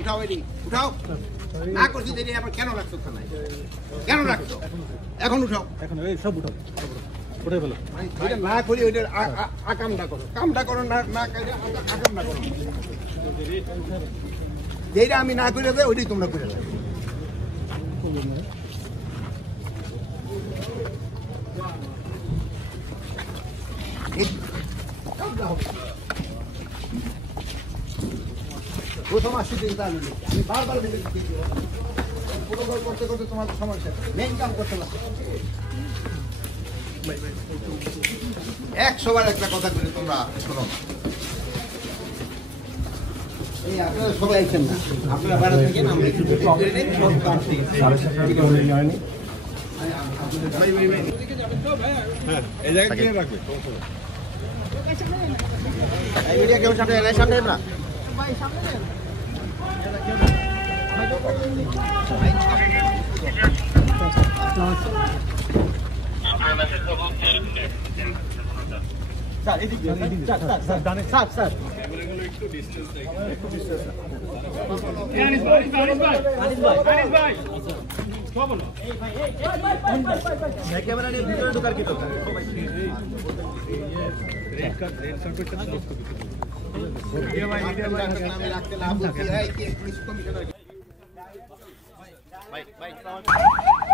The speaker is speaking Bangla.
উঠাও এটি উঠাও না করছি দেরি আবার কেন রাখছো থানায় কেন রাখছো এখন উঠাও এখন এই সব উঠাও ওটাই বলো এটা না করি ওইটা কামটা করো না না করে আকামটা করো যেটা আমি না করে দেয় ওইটাই তোমরা করে দেবে প্রথম আসছি চিন্তা আমি বারবার প্রোটোকল করতে করতে তোমার সমস্যা মেইন কাম করতে পারছো 100 বার একটা কথা বলে তোমরা শোনো এই আপনারা সবাই আইছেন না আপনারা বাইরে থেকে আমরা একটু করে নেই সব কাজ ঠিক হয়নি ভাই হ্যাঁ এই জায়গা ক্লিয়ার রাখবে এই এরিয়া কেউ সামনে না ভাই সামনে নেন আপনার মেসেজ হবে স্যার এদিকে স্যার ডানে স্যার ক্যামেরাগুলো একটু ডিসটেন্স রাখবেন একটু ডিসটেন্স আনিস ভাই কি বলো এই ভাই এই ক্যামেরা নিয়ে ভিতরে ঢোকার কি দরকার রেড কার্পেটটা ক্লোজ করতে মিডিয়া ভাই নামে রাখতে লাভ হচ্ছে এই কি পুলিশ কমিশনার ভাই